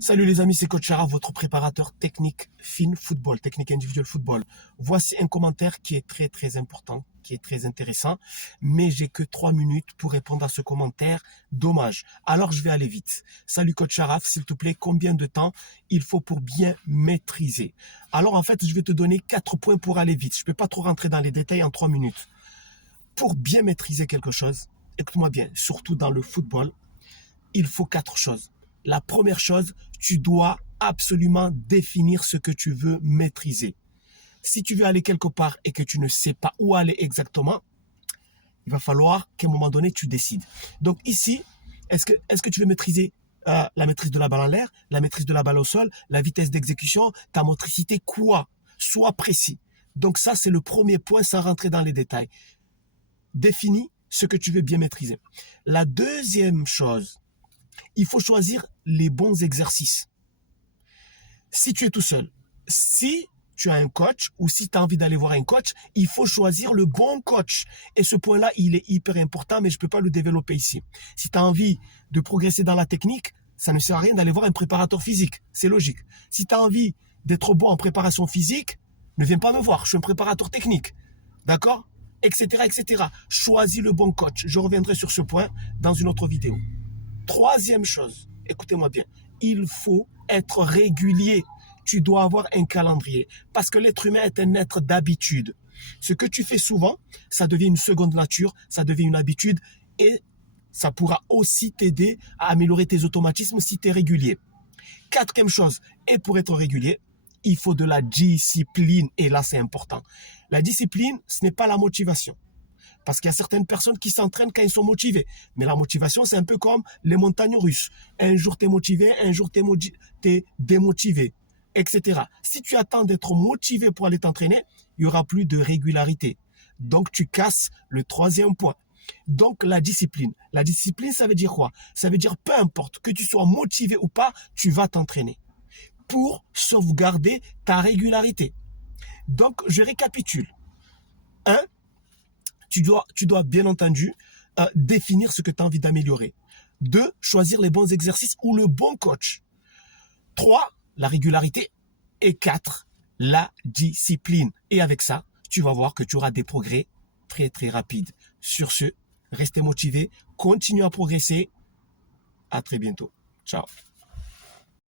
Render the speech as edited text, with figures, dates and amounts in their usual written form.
Salut les amis, c'est Coach Chara, votre préparateur technique FIN Football, technique individuel football. Voici un commentaire qui est très important, qui est très intéressant, mais j'ai que 3 minutes pour répondre à ce commentaire. Dommage. Alors je vais aller vite. Salut Coach Chara, s'il te plaît, combien de temps il faut pour bien maîtriser? Alors en fait, je vais te donner 4 points pour aller vite. Je ne peux pas trop rentrer dans les détails en 3 minutes. Pour bien maîtriser quelque chose, écoute-moi bien, surtout dans le football, il faut 4 choses. La première chose, tu dois absolument définir ce que tu veux maîtriser. Si tu veux aller quelque part et que tu ne sais pas où aller exactement, il va falloir qu'à un moment donné, tu décides. Donc ici, est-ce que tu veux maîtriser la maîtrise de la balle en l'air, la maîtrise de la balle au sol, la vitesse d'exécution, ta motricité, quoi? Sois précis. Donc ça, c'est le premier point sans rentrer dans les détails. Définis ce que tu veux bien maîtriser. La deuxième chose, il faut choisir les bons exercices. Si tu es tout seul, si tu as un coach ou si tu as envie d'aller voir un coach, il faut choisir le bon coach. Et ce point-là, il est hyper important, mais je ne peux pas le développer ici. Si tu as envie de progresser dans la technique, ça ne sert à rien d'aller voir un préparateur physique. C'est logique. Si tu as envie d'être bon en préparation physique, ne viens pas me voir. Je suis un préparateur technique. D'accord ? Etc., etc. Choisis le bon coach. Je reviendrai sur ce point dans une autre vidéo. Troisième chose, écoutez-moi bien, il faut être régulier. Tu dois avoir un calendrier parce que l'être humain est un être d'habitude. Ce que tu fais souvent, ça devient une seconde nature, ça devient une habitude et ça pourra aussi t'aider à améliorer tes automatismes si tu es régulier. Quatrième chose, et pour être régulier, il faut de la discipline et là c'est important. La discipline, ce n'est pas la motivation. Parce qu'il y a certaines personnes qui s'entraînent quand ils sont motivés. Mais la motivation, c'est un peu comme les montagnes russes. Un jour, tu es motivé, un jour, tu es démotivé, etc. Si tu attends d'être motivé pour aller t'entraîner, il n'y aura plus de régularité. Donc, tu casses le troisième point. Donc, la discipline. La discipline, ça veut dire quoi? Ça veut dire peu importe que tu sois motivé ou pas, tu vas t'entraîner pour sauvegarder ta régularité. Donc, je récapitule. 1. Tu dois bien entendu définir ce que tu as envie d'améliorer. 2. Choisir les bons exercices ou le bon coach. 3. La régularité. Et 4. La discipline. Et avec ça, tu vas voir que tu auras des progrès très rapides. Sur ce, restez motivés, continuez à progresser. À très bientôt. Ciao.